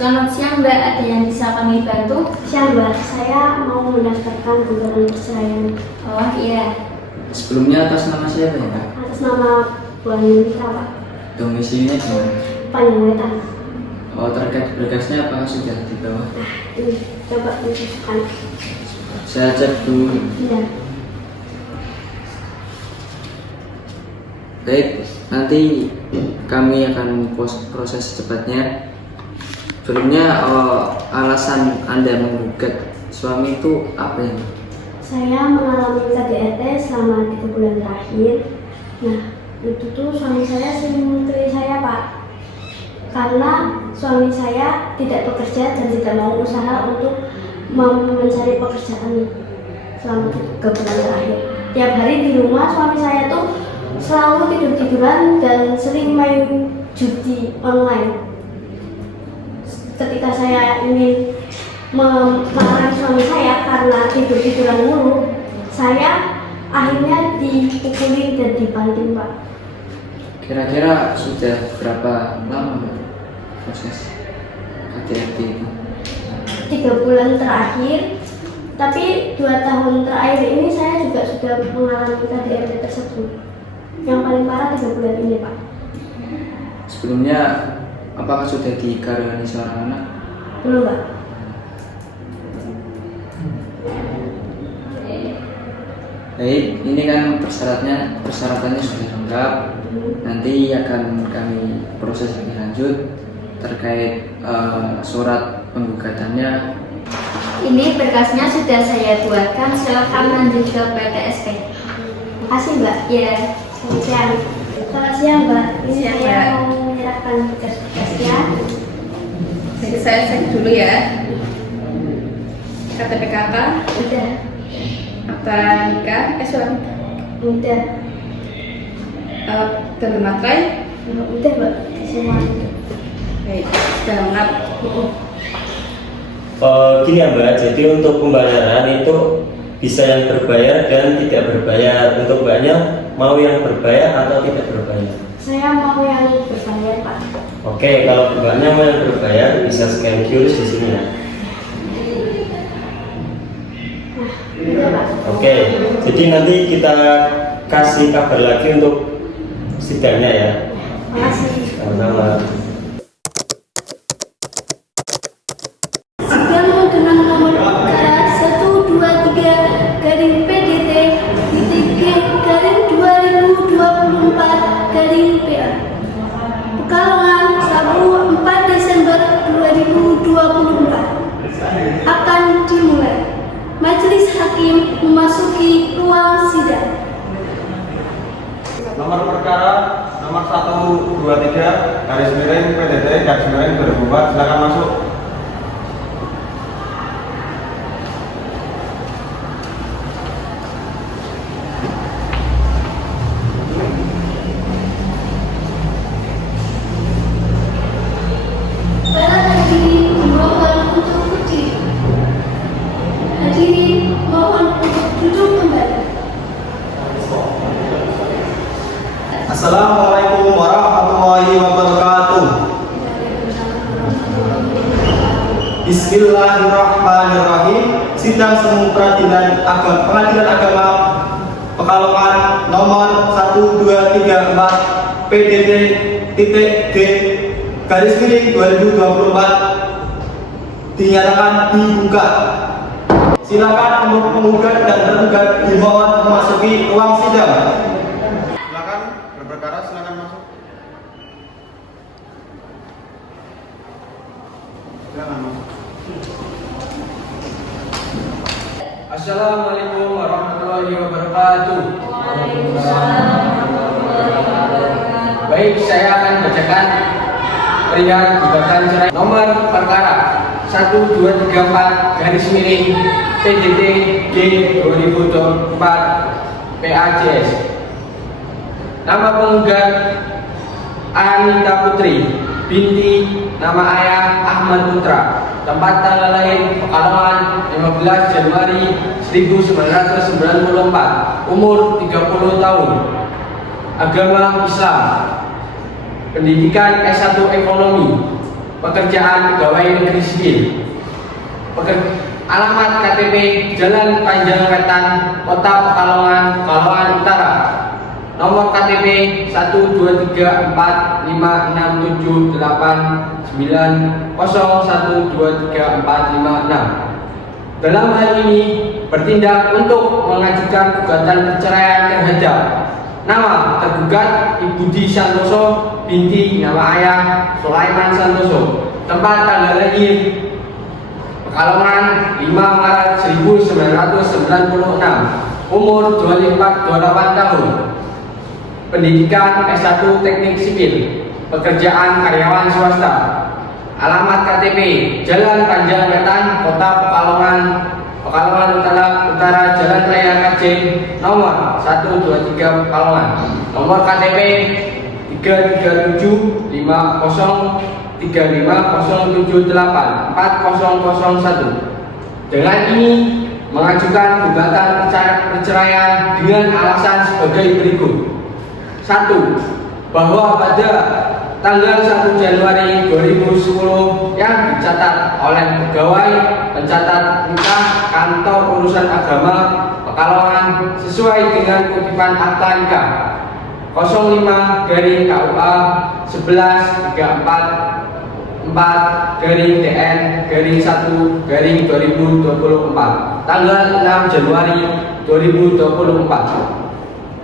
Selamat siang Mbak, ada yang bisa kami bantu? Siang Mbak, saya mau mendaftarkan gugatan perceraian. Oh iya. Sebelumnya atas nama siapa ya Pak? Atas nama Bu Anita Pak. Domisilinya di mana? Panjangwetan. Oh, terkait berkasnya apakah sudah dibawa? Ini coba dimasukkan. Saya cek dulu. Iya. Baik, nanti kami akan proses secepatnya. Sebelumnya alasan Anda menggugat suami itu apa ya? Saya mengalami KDRT selama 3 bulan terakhir. Nah, itu tuh suami saya sering mengkritik saya Pak. Karena suami saya tidak bekerja dan tidak mau usaha untuk mencari pekerjaan selama 3 bulan terakhir. Tiap hari di rumah suami saya tuh selalu tidur-tiduran dan sering main judi online. Ketika saya ingin melarang suami saya karena tidur-tiduran mulu, saya akhirnya dipukulin dan dibanting Pak. Kira-kira sudah berapa lama Mbak, proses KDRT itu? 3 bulan terakhir, tapi 2 tahun terakhir ini saya juga sudah mengalami KDRT tersebut. Yang paling parah 3 bulan ini Pak. Sebelumnya apakah sudah dikaruniai seorang anak? Belum Pak. Baik, ini kan persyaratannya sudah lengkap. Nanti akan kami proses lebih lanjut terkait surat penggugatannya. Ini berkasnya sudah saya buatkan, silakan lanjut ke PTSP. Makasih Mbak. Ya. Selamat siang. Selamat siang Mbak. Ini Siang, saya Mbak. mau menyerahkan berkas-berkasnya. Jadi saya cek dulu ya. KTP kakak, Udah. akta nikah, surat Udah. dan materai. Udah Mbak. Semua. Baik, sudah lengkap. Gini ya Mbak, jadi untuk pembayaran itu bisa yang berbayar dan tidak berbayar. Untuk Mbaknya mau yang berbayar atau tidak berbayar? Saya mau yang berbayar Pak. Oke, kalau Mbaknya mau yang berbayar bisa scan QR di sini ya. Udah Pak. Oke, jadi nanti kita kasih kabar lagi untuk sidangnya ya. Makasih. Sama-sama. Sidang dengan nomor perkara 123 garing PDT titik G garing 2024 garing PA. Pekalongan Sabtu 4 Desember 2024 akan dimulai. Majelis Hakim memasuki ruang sidang. Nomor perkara nomor 123 garis miring PDT garis miring 2004, silakan masuk. Assalamualaikum warahmatullahi wabarakatuh. Bismillahirrahmanirrahim. Sidang Semu Pengadilan Agama Pekalongan nomor 1234 PDT.G garis miring 2024 dinyatakan dibuka. Silakan untuk penggugat dan tergugat dimohon memasuki ruang sidang. Silakan berperkara, silakan masuk. Silakan masuk. Assalamualaikum warahmatullahi wabarakatuh. Baik, saya akan bacakan perihal gugatan cerai nomor perkara 1234 garis miring PDT-G 2024 PAJS. Nama penggugat Anita Putri binti nama ayah Ahmad Putra. Tempat tanggal lahir Pekalongan 15 Januari 1994. Umur 30 tahun. Agama Islam. Pendidikan S1 Ekonomi. Pekerjaan pegawai negeri sipil. Alamat KTP Jalan Panjang Wetan, Kota Pekalongan, Pekalongan Utara. Nomor KTP 12345678901234556. Dalam hal ini bertindak untuk mengajukan gugatan perceraian terhadap nama tergugat Ibu Di Santoso binti nama ayah Sulaiman Santoso. Tempat tanggal lahir Pekalongan 5 Maret 1996. Umur 24-28 tahun. Pendidikan S1 Teknik Sipil. Pekerjaan karyawan swasta. Alamat KTP Jalan Panjang Wetan, Kota Pekalongan, Pekalongan Utara, Jalan Raya KJ nomor 123 Pekalongan. Nomor KTP 3375350784001. Dengan ini mengajukan gugatan perceraian dengan alasan sebagai berikut. 1. Bahwa pada tanggal 1 Januari 2010 yang dicatat oleh pegawai pencatat nikah Kantor Urusan Agama Pekalongan sesuai dengan kutipan akta nikah 05/KUA 11/4/DN/1/2024 tanggal 6 Januari 2024.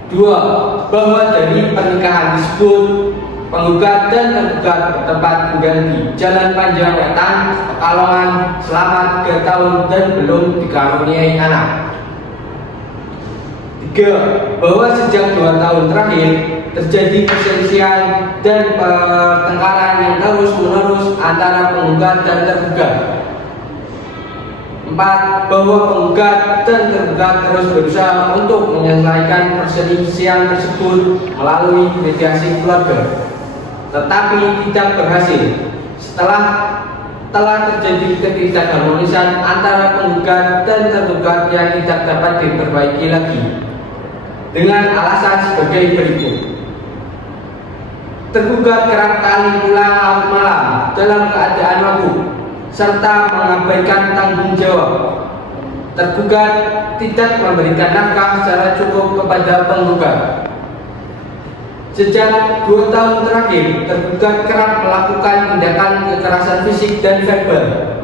2. Bahwa dari pernikahan tersebut penggugat dan tergugat bertempat tinggal di Jalan Panjang Wetan, Pekalongan selama 3 tahun dan belum dikaruniai anak. 3. Bahwa sejak 2 tahun terakhir terjadi perselisihan dan pertengkaran yang terus-menerus antara penggugat dan tergugat. 4. Bahwa penggugat dan tergugat terus berusaha untuk menyelesaikan perselisihan tersebut melalui mediasi keluarga, tetapi tidak berhasil. Telah terjadi ketidakharmonisan antara penggugat dan tergugat yang tidak dapat diperbaiki lagi dengan alasan sebagai berikut. Tergugat kerap kali pulang larut malam dalam keadaan mabuk serta mengabaikan tanggung jawab. Tergugat tidak memberikan nafkah secara cukup kepada penggugat. Sejak 2 tahun terakhir, tergugat kerap melakukan tindakan kekerasan fisik dan verbal.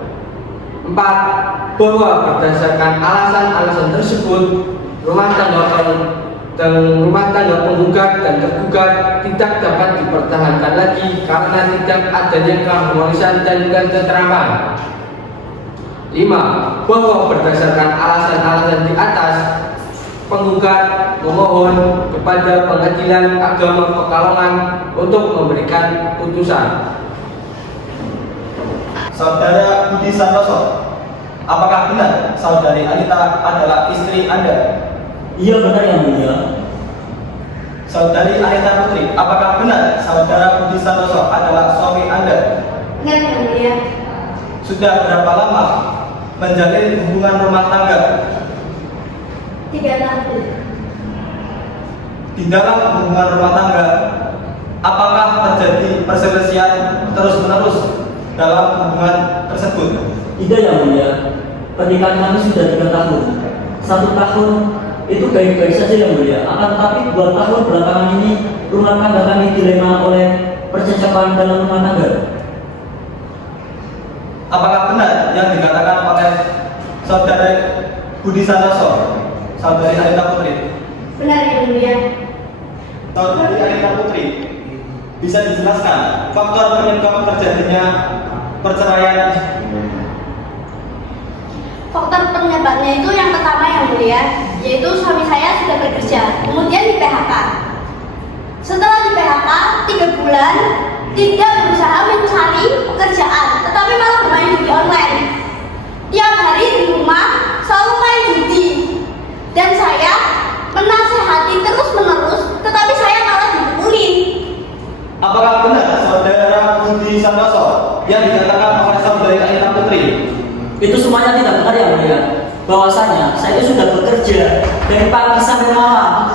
4. Bahwa berdasarkan alasan-alasan tersebut, rumah tangga penggugat dan tergugat tidak dapat dipertahankan lagi karena tidak adanya keharmonisan dan ketentraman. 5. Bahwa berdasarkan alasan-alasan di atas, penggugat memohon kepada Pengadilan Agama Pekalongan untuk memberikan putusan. Saudara Budi Santoso, apakah benar saudari Anita adalah istri Anda? Iya, benar yang mulia. Saudari Anita Putri, apakah benar saudara Budi Santoso adalah suami Anda? Benar yang mulia. Sudah berapa lama menjalin hubungan rumah tangga? 3 tahun. di dalam hubungan rumah tangga, apakah terjadi perselisihan terus-menerus dalam hubungan tersebut? Tidak yang mulia. Pernikahan kami sudah 3 tahun. 1 tahun itu baik-baik saja yang mulia. Akan tetapi 2 tahun belakangan ini rumah tangga kami dilema oleh percakapan dalam rumah tangga. Apakah benar yang dikatakan oleh saudara Budi Santoso, saudari Anita Putri? Benar yang mulia. Saudari Anita Putri, bisa dijelaskan faktor penyebab terjadinya perceraian? Faktor penyebabnya itu yang pertama yang mulia, yaitu suami saya sudah bekerja, kemudian di PHK. Setelah di PHK 3 bulan, tidak berusaha mencari pekerjaan, tetapi malah bermain judi online. Tiap hari di rumah selalu main judi, dan saya menasehati terus-menerus, tetapi saya malah dipukulin. Apakah benar saudara Budi Santoso yang dikatakan oleh saudari Anita Putri? Itu semuanya tidak benar yang mulia. Bahwasanya saya itu sudah bekerja dari pagi sampai malam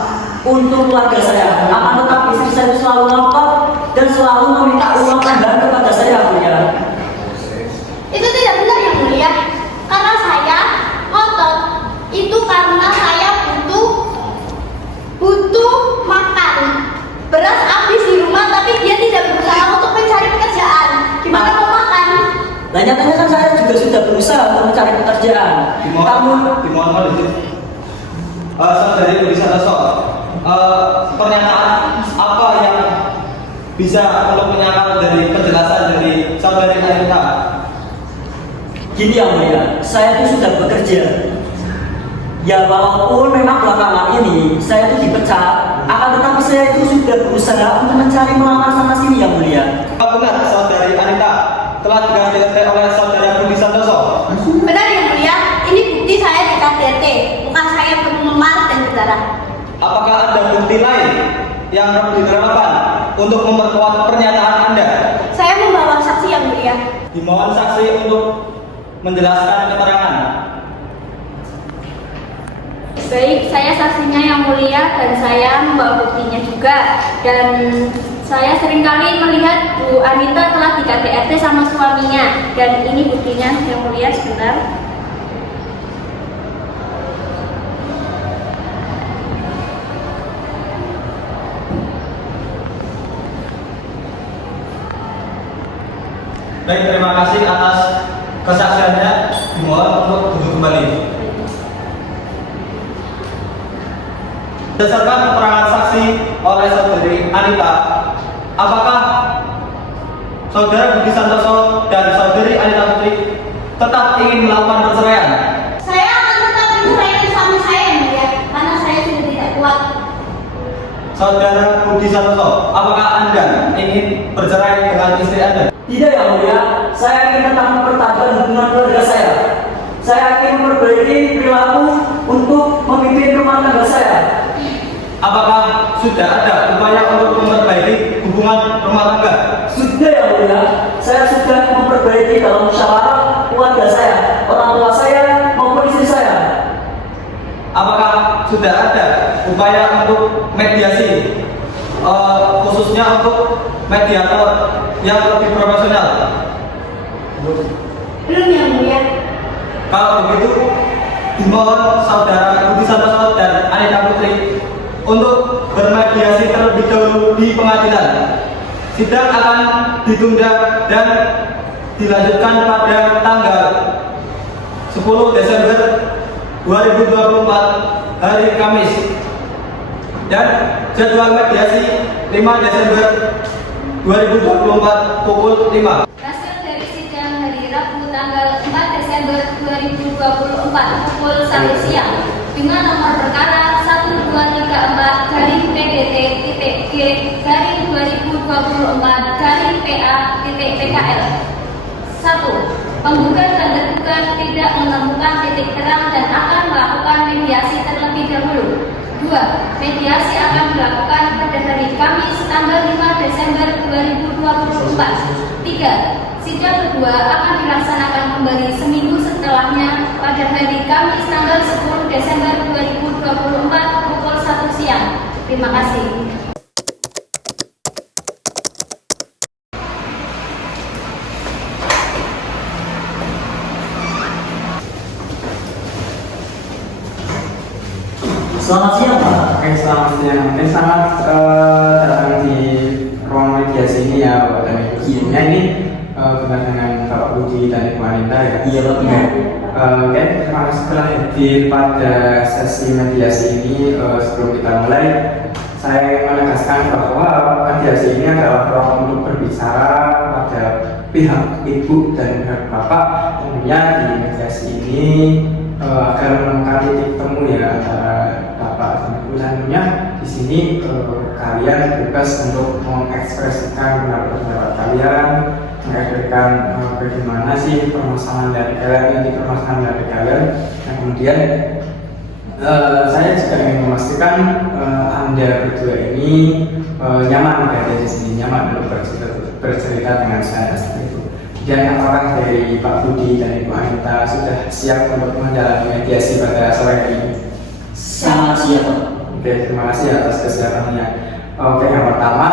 untuk keluarga saya. Akan tetapi istri saya itu selalu ngotot dan selalu meminta uang tambahan kepada saya yang mulia. Itu tidak benar yang mulia, karena saya ngotot itu karena saya butuh makan. Beras habis di rumah, tapi dia tidak berusaha untuk mencari pekerjaan. Gimana mau makan? Nah nyatanya kan saya juga sudah berusaha untuk mencari pekerjaan. Dimohon saudari Budi Santoso, pernyataan apa yang bisa perlu menyangkal dari penjelasan dari saudari Anita? Gini yang mulia, saya itu sudah bekerja. Ya walaupun memang belakangan ini saya itu dipecat, akan tetapi saya itu sudah berusaha untuk mencari melamar sana sini yang mulia. Apa benar saudari Anita telah diganti oleh saudara Budi Santoso? Benar yang mulia, ini bukti saya di KDRT, bukan saya penggemar dan berdarah. Apakah ada bukti lain yang lebih relevan untuk memperkuat pernyataan Anda? Saya membawa saksi yang mulia. Dimohon saksi untuk menjelaskan keterangan. Baik, saya saksinya yang mulia dan saya membawa buktinya juga. Dan saya seringkali melihat Bu Anita telah di KDRT sama suaminya. Dan ini buktinya yang mulia, sebentar. Baik, terima kasih atas kesaksiannya. Dimohon untuk duduk kembali. Berdasarkan keterangan saksi oleh saudari Anita, apakah saudara Budi Santoso dan saudari Anita Putri tetap ingin melakukan perceraian? Saya akan tetap menceraikan suami saya yang mulia, karena saya sudah tidak kuat. Saudara Budi Santoso, apakah Anda ingin bercerai dengan istri Anda? Tidak yang mulia, saya ingin tetap mempertahankan hubungan keluarga saya. Saya ingin memperbaiki perilaku untuk memimpin rumah tangga saya. Apakah sudah ada upaya untuk memperbaiki hubungan rumah tangga? Sudah yang mulia, saya sudah memperbaiki dalam musyawarah keluarga saya, orang tua saya maupun istri saya. Apakah sudah ada upaya untuk mediasi, khususnya untuk mediator yang lebih profesional? Belum yang mulia. Kalau begitu, dimohon saudara Budi Santoso dan Anita Putri untuk bermediasi terlebih dahulu di pengadilan. Sidang akan ditunda dan dilanjutkan pada tanggal 10 Desember 2024 hari Kamis, dan jadwal mediasi 5 Desember 2024 pukul 5. Hasil dari sidang hari Rabu tanggal 4 Desember 2024 pukul 1 siang dengan nomor perkara 1234-G/2024-PA-PKL. 1. Penggugat dan tergugat tidak menemukan titik terang dan akan melakukan mediasi terlebih dahulu. 2. Mediasi akan dilakukan pada hari Kamis tanggal 5 Desember 2024. 3. Sidang kedua akan dilaksanakan kembali seminggu setelahnya pada hari Kamis tanggal 10 Desember 2024 pukul 1 siang Terima kasih. Selamat siang Pak. Oke, selamat siang. Ini selamat datang di ruang mediasi ini ya, Pak dan Ibu. Sebelumnya ini benar dengan Bapak Budi dan Ibu Anita ya. Iya Pak. Ya. Oke, terima kasih telah hadir pada sesi mediasi ini. Sebelum kita mulai, saya menegaskan bahwa mediasi ini adalah ruang untuk berbicara pada pihak ibu dan pihak bapak. Tentunya di mediasi ini agar menemukan titik temu ya antara bapak dan ibu. Tentunya di sini kalian bebas untuk mengekspresikan pendapat kalian, mengekspresikan bagaimana sih permasalahan dari kalian, ini permasalahan dari kalian. Dan kemudian saya juga ingin memastikan Anda berdua ini nyaman berada di sini, nyaman untuk bercerita dengan saya seperti itu. Dan apakah dari Pak Budi dan Ibu Anita sudah siap untuk menjalani mediasi pada sore hari ini? Sangat siap Pak. Oke, terima kasih atas kesiapannya. Oke, yang pertama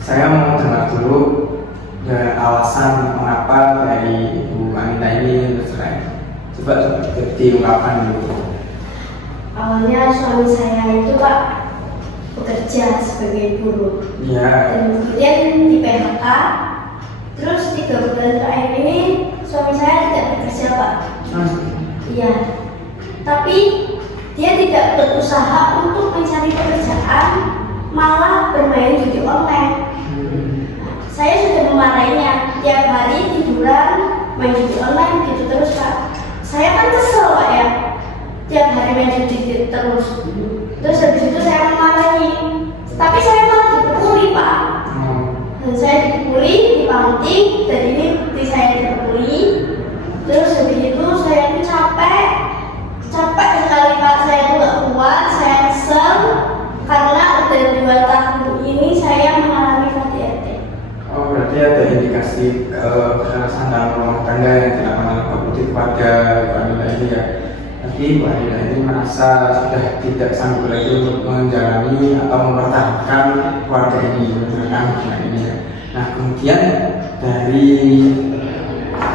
saya mau dengar dulu alasan mengapa dari Ibu Anita ini bercerai. Coba diungkapkan dulu. Awalnya suami saya itu Pak bekerja sebagai buruh. Iya. Dan kemudian di PHK. Terus 3 bulan terakhir ini suami saya tidak bekerja Pak. Iya. Tapi dia tidak berusaha untuk mencari pekerjaan, malah bermain judi online. Saya sudah memarahinya, tiap hari tiduran main judi online gitu terus Pak. Saya kan kesel Pak ya, tiap hari main judi terus. Terus habis itu saya memarahi, tapi saya malah dipukuli Pak. Dan saya dipukuli, dipanti, dan ini bukti saya dipukuli. Terus habis itu saya tuh capek sekali Pak. Saya tuh gak kuat, saya kesel karena udah 2 tahun ini saya mengalami KDRT. Oh, berarti ada indikasi kekerasan dalam rumah tangga yang dilakukan oleh Pak Budi kepada Ibu Anita ini ya. Tapi Ibu Anita ini merasa sudah tidak sanggup lagi untuk menjalani atau mempertahankan keluarga ini, menjalankan hubungan ini ya. Nah, kemudian dari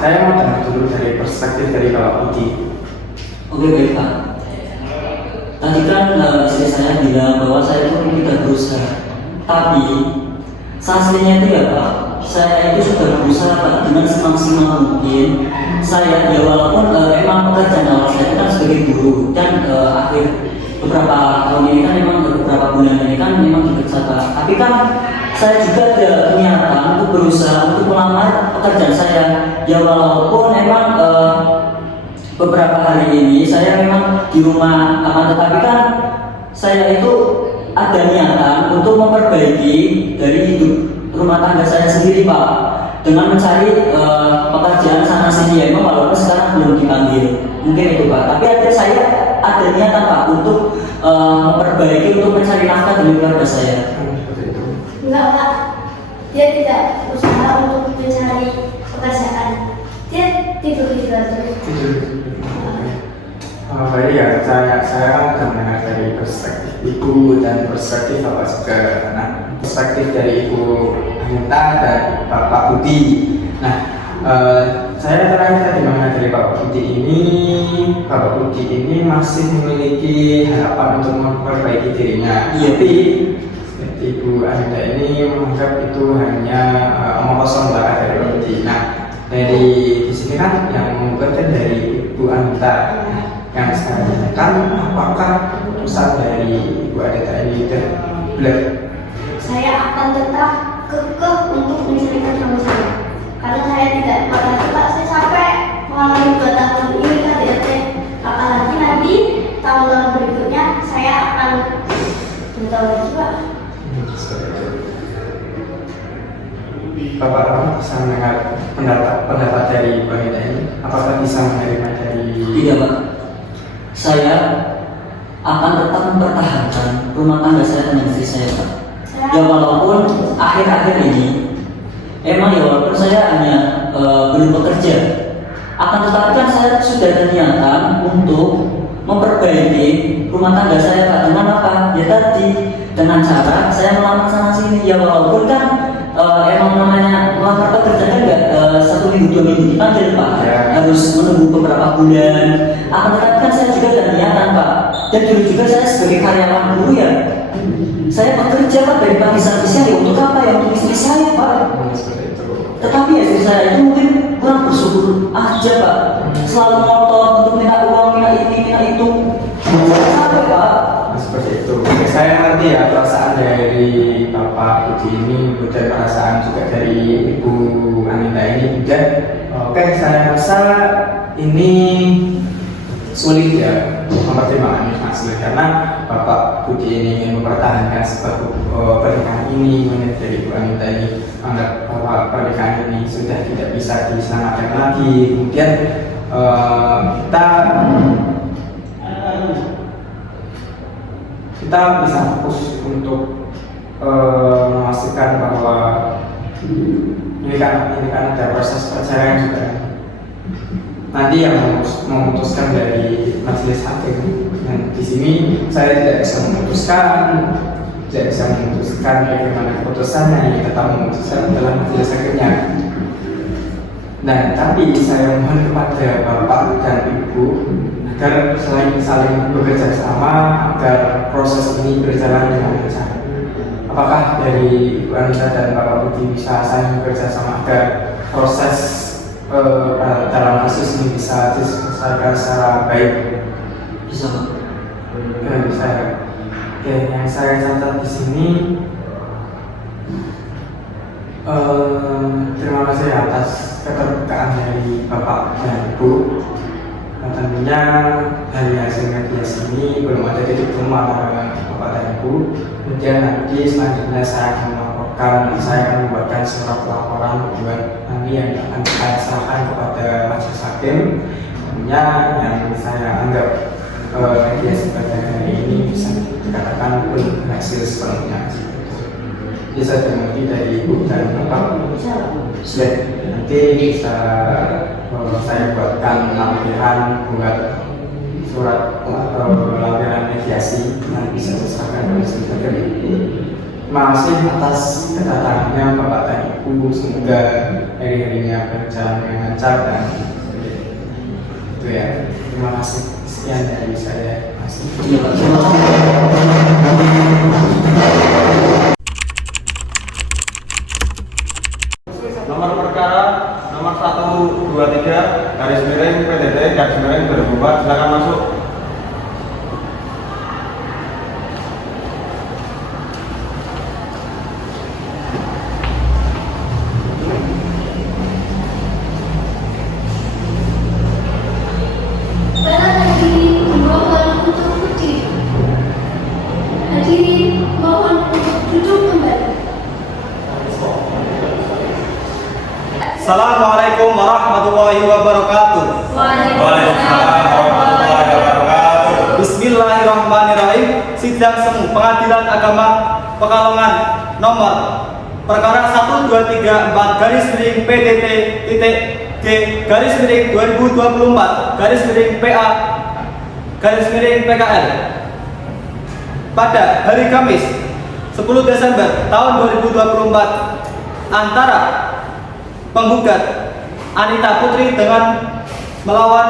saya mau dengar dulu dari perspektif dari Bapak Budi. Oke baik Pak. Tadi kan istri saya bilang bahwa saya itu tidak berusaha. Tapi aslinya itu ya Pak, saya itu sudah berusaha Pak, dengan semaksimal mungkin. Saya ya walaupun emang pekerjaan awal saya kan sebagai buruh dan akhir beberapa tahun ini kan memang beberapa bulan ini kan memang bekerja Pak. Tapi kan saya juga ada niatan untuk berusaha untuk melamar pekerjaan saya. Ya walaupun memang beberapa hari ini saya memang di rumah, tetapi kan saya itu ada niatan untuk memperbaiki dari hidup rumah tangga saya sendiri Pak, dengan mencari pekerjaan sana sini ya, memang walaupun sekarang belum dipanggil, mungkin itu Pak. Tapi akhirnya saya ada niatan Pak untuk memperbaiki, untuk mencari nafkah demi keluarga saya. Enggak Pak, dia tidak berusaha untuk mencari pekerjaan. Dia tidur terus. Baik ya, saya kan mendengar dari perspektif Ibu dan perspektif Bapak juga. Nah, perspektif dari Ibu Anita dan Bapak Budi. Nah, saya terakhir tadi mengenai dari Bapak Budi ini masih memiliki harapan untuk memperbaiki dirinya. Tapi Ibu Anita ini menganggap itu hanya omong kosong belaka dari Bapak Budi. Nah, dari di sini kan yang mengungkapkan dari Ibu Anita. Yang saya tanyakan, apakah keputusan dari Ibu Anita ini benar? Saya akan tetap kekeh untuk mencarikan suami saya. Karena saya tidak pernah Pak, saya capek mengalami 2 tahun ini KDRT. Apalagi nanti tahun-tahun berikutnya saya akan bertahun lagi Pak. Bapak bisa mendengar pendapat dari Ibu Anita ini? Apakah bisa menerima dari? Tidak Pak. Saya akan tetap mempertahankan rumah tangga saya dengan istri saya Pak. Ya walaupun akhir-akhir ini emang ya walaupun saya hanya belum bekerja, akan tetapi kan saya sudah ada niatan untuk memperbaiki rumah tangga saya Pak. Dengan apa? Ya tadi dengan cara saya melamar sana sini. Ya walaupun kan emang namanya melamar pekerjaan kan nggak 1 minggu 2 minggu dipanggil Pak. Harus menunggu beberapa bulan. Akan tetapi kan saya juga ada niatan Pak. Dan dulu juga saya sebagai karyawan dulu ya, saya bekerja Pak dari pagi sampai siang ya untuk apa ya? Untuk istri saya Pak. Seperti itu. Tetapi ya istri saya itu mungkin kurang bersyukur aja Pak. Selalu ngotot untuk minta uang, minta ini, minta itu. Capek Pak. Seperti itu. Oke, saya ngerti ya perasaan dari Bapak Budi ini, dan perasaan juga dari Ibu Anita ini. Dan oke, saya rasa ini sulit ya mempertimbangkan ini sulit karena Bapak Budi ini ingin mempertahankan sebab pernikahan ini. Menurut dari Ibu Anita ini anggap bahwa pernikahan ini sudah tidak bisa diselamatkan lagi. Kemudian kita bisa fokus untuk memastikan bahwa ini kan ada proses perceraian juga. Nanti yang memutuskan dari majelis hakim. Dan di sini saya tidak bisa memutuskan bagaimana keputusannya. Yang tetap memutuskan adalah majelis hakimnya. Nah, tapi saya mohon kepada Bapak dan Ibu agar selain saling bekerja sama agar proses ini berjalan dengan lancar. Apakah dari Ibu Anita dan Bapak Budi bisa saling bekerja sama agar proses dalam kasus ini bisa diselesaikan secara baik? Bisa Pak. Bisa. Oke, yang saya catat di sini, terima kasih atas keterbukaan dari Bapak dan Ibu. Tentunya dari hasil mediasi ini belum ada titik temu antara Bapak dan Ibu. Kemudian nanti selanjutnya saya akan melaporkan, saya akan membuatkan surat laporan buat nanti yang akan saya serahkan kepada majelis hakim. Tentunya yang saya anggap mediasi pada hari ini bisa dikatakan belum berhasil sepenuhnya. Bisa dimengerti dari Ibu dan Bapak. Sudah, nanti bisa saya buatkan lampiran buat surat lampiran mediasi yang bisa diserahkan oleh saudara Ibu. Terima kasih atas kedatangannya Bapak dan Ibu. Semoga hari-harinya berjalan dengan lancar dan itu ya. Terima kasih. Sekian dari saya. Terima kasih. Nomor perkara nomor 123 garis miring PDT garis miring 2004, silakan masuk. Para hadirin mohon untuk berdiri. Hadirin mohon untuk duduk kembali. Assalamualaikum warahmatullahi wabarakatuh. Waalaikumsalam warahmatullahi wabarakatuh. Bismillahirrahmanirrahim. Sidang semu Pengadilan Agama Pekalongan nomor perkara 1234 garis miring PDT titik G garis miring 2024 garis miring PA garis miring PKL pada hari Kamis 10 Desember tahun 2024 antara penggugat Anita Putri dengan melawan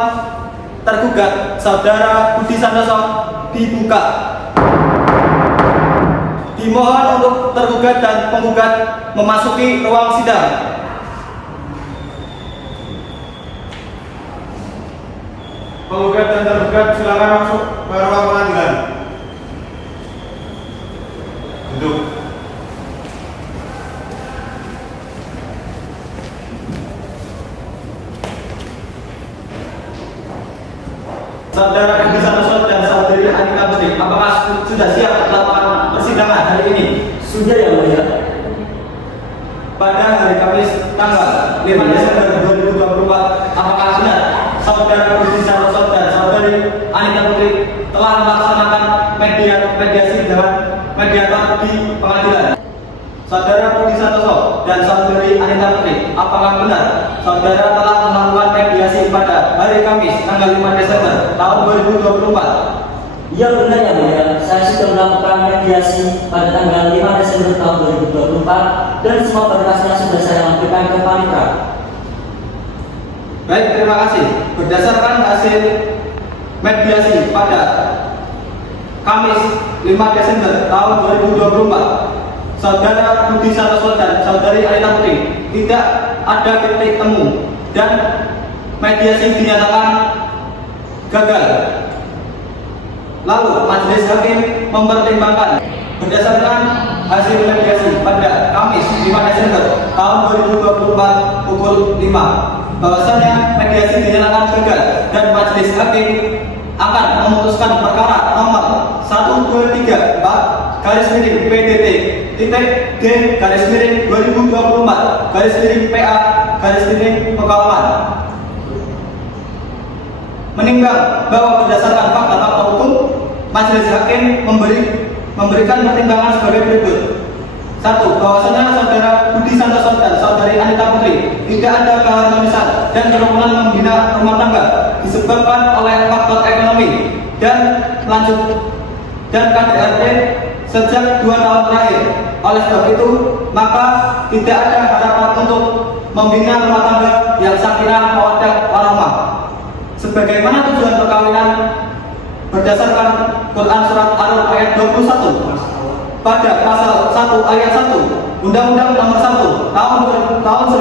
tergugat Saudara Budi Santoso dibuka. Dimohon untuk tergugat dan penggugat memasuki ruang sidang. Penggugat dan tergugat silakan masuk ke ruang pengadilan. Duduk. Saudara Budi Santoso dan Saudari Anita Putri, apakah sudah siap melakukan persidangan hari ini? Sudah ya Mulia. Pada hari Kamis tanggal 5 Desember 2024, apakah benar Saudara Budi Santoso dan Saudari Anita Putri telah melaksanakan mediasi dengan mediator di pengadilan? Saudara Budi Santoso dan saudari Anita Putri, apakah benar saudara telah melakukan mediasi pada hari Kamis tanggal 5 Desember tahun 2024? Iya benar ya mulia, saya sudah melakukan mediasi pada tanggal 5 Desember tahun 2024 dan semua berkasnya sudah saya lampirkan ke Panitra. Baik, terima kasih. Berdasarkan hasil mediasi pada Kamis 5 Desember tahun 2024, Saudara Budi Santoso dan Saudari Anita Putri tidak ada titik temu dan mediasi dinyatakan gagal. Lalu majelis hakim mempertimbangkan berdasarkan hasil mediasi pada Kamis 5 Desember tahun 2024 pukul 5 bahwasanya mediasi dinyatakan gagal dan majelis hakim akan memutuskan perkara nomor 123 garis miring PDT titik D garis miring 2024 garis miring PA garis miring Pekalongan, menimbang bahwa berdasarkan fakta-fakta hukum majelis hakim memberikan pertimbangan sebagai berikut. 1. Bahwasanya saudara Budi Santoso dan saudari Anita Putri tidak ada keharmonisan dan kerukunan membina rumah tangga disebabkan oleh faktor ekonomi dan KDRT sejak 2 tahun terakhir. Oleh sebab itu, maka tidak ada harapan untuk membina rumah tangga yang sakinah mawaddah warahmah. Sebagaimana tujuan perkawinan berdasarkan Quran surat An-Nur ayat 21 pada pasal 1 ayat 1 Undang-Undang nomor 1 tahun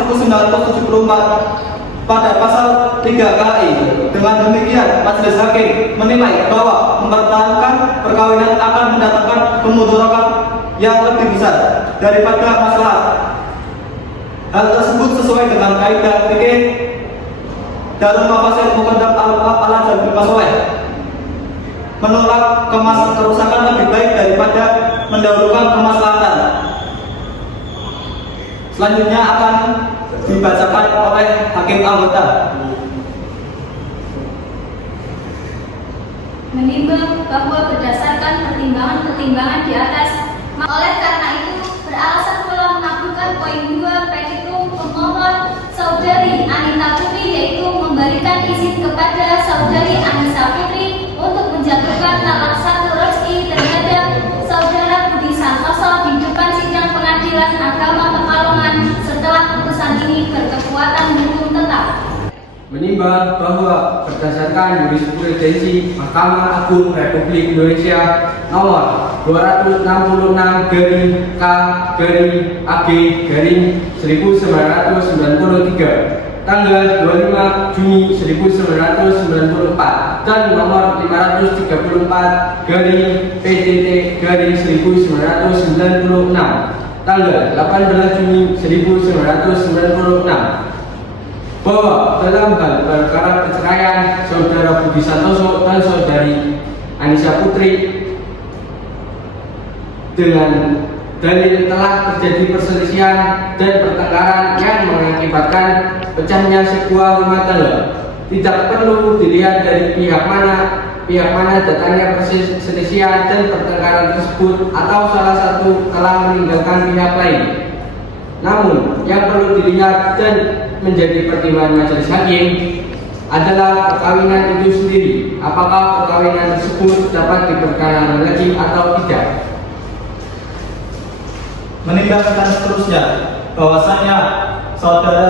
1974 pada pasal 3 KHI. Dengan demikian majelis hakim menilai bahwa mempertahankan perkawinan akan mendatangkan kemudaratan yang lebih besar daripada maslahat. Hal tersebut sesuai dengan kaidah fikih Darul Mafasid Muqaddam ala Jalbil Masalih, menolak kerusakan lebih baik daripada mendahulukan kemaslahatan. Selanjutnya akan dibacakan oleh hakim anggota. Menimbang bahwa berdasarkan pertimbangan-pertimbangan di atas, oleh karena itu beralasan pula mengabulkan poin 2 petitum pemohon saudari Anita Putri, yaitu memberikan izin kepada saudari Anita Putri untuk menjatuhkan talak 1 roj'i terhadap saudara Budi Santoso di depan sidang Pengadilan Agama Pekalongan setelah putusan ini berkekuatan hukum tetap. Menimbang bahwa berdasarkan jurisprudensi Mahkamah Agung Republik Indonesia nomor 266 K AG 1993 tanggal 25 Juni 1994 dan nomor 534 PDT 1996 tanggal 18 Juni 1996 bahwa dalam hal perkara perceraian saudara Budi Santoso dan saudari Anita Putri dengan dalil telah terjadi perselisihan dan pertengkaran yang mengakibatkan pecahnya sebuah rumah tangga, tidak perlu dilihat dari pihak mana datangnya perselisihan dan pertengkaran tersebut atau salah satu telah meninggalkan pihak lain. Namun yang perlu dilihat dan menjadi pertimbangan majelis hakim adalah perkawinan itu sendiri, apakah perkawinan tersebut dapat diperkarakan lagi atau tidak. Menimbang dan seterusnya bahwasanya saudara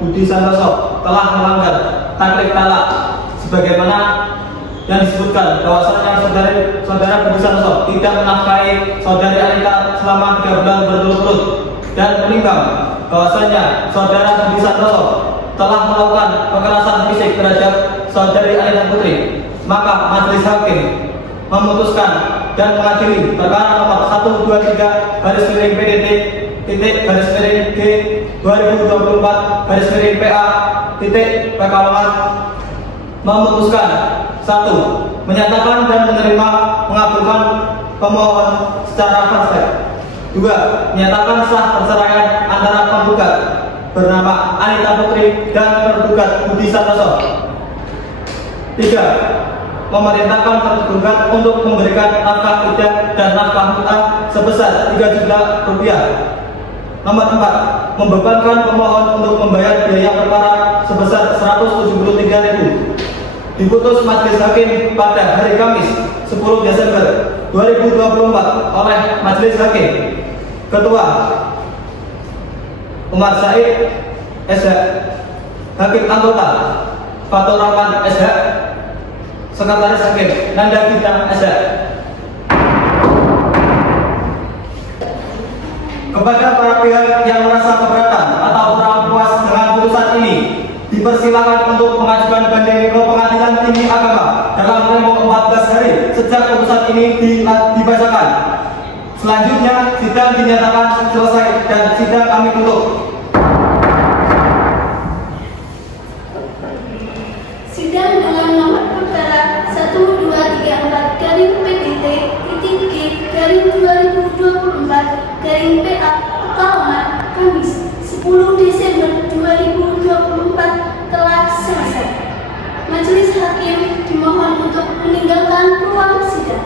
Budi Santoso telah melanggar taklif talak sebagaimana yang disebutkan bahwasanya saudara Budi Santoso tidak menafkahi saudari Anita selama 3 bulan berturut-turut, dan menimbang bahwasanya saudara Budi Santoso telah melakukan kekerasan fisik terhadap saudari Anita Putri, maka majelis hakim memutuskan dan mengadili perkara nomor 123 garis miring PDT titik garis miring G 2024 garis miring PA titik Pekalongan memutuskan: 1. Menyatakan dan menerima mengabulkan pemohon secara konsep. 2. Menyatakan sah perceraian antara penggugat bernama Anita Putri dan tergugat Budi Santoso. 3. Memerintahkan tergugat untuk memberikan nafkah iddah dan nafkah mut'ah sebesar 3 juta rupiah. Nomor 4, membebankan pemohon untuk membayar biaya perkara sebesar 173.000. Diputus Majelis Hakim pada hari Kamis 10 Desember 2024 oleh Majelis Hakim. Ketua Umar Said SH, Hakim Anggota Fatur Rahman SH, Sekretaris Hakim Nanda Gita SH. Kepada para pihak yang merasa keberatan atau kurang puas dengan putusan ini, dipersilakan untuk mengajukan banding ke Pengadilan Tinggi Agama dalam tempo 14 hari sejak putusan ini dibacakan. Selanjutnya, sidang dinyatakan selesai dan sidang kami tutup. Sidang dengan nomor perkara 1234-G-2024-PA Pekalongan Kamis 10 Desember 2024 telah selesai. Majelis Hakim dimohon untuk meninggalkan ruang sidang.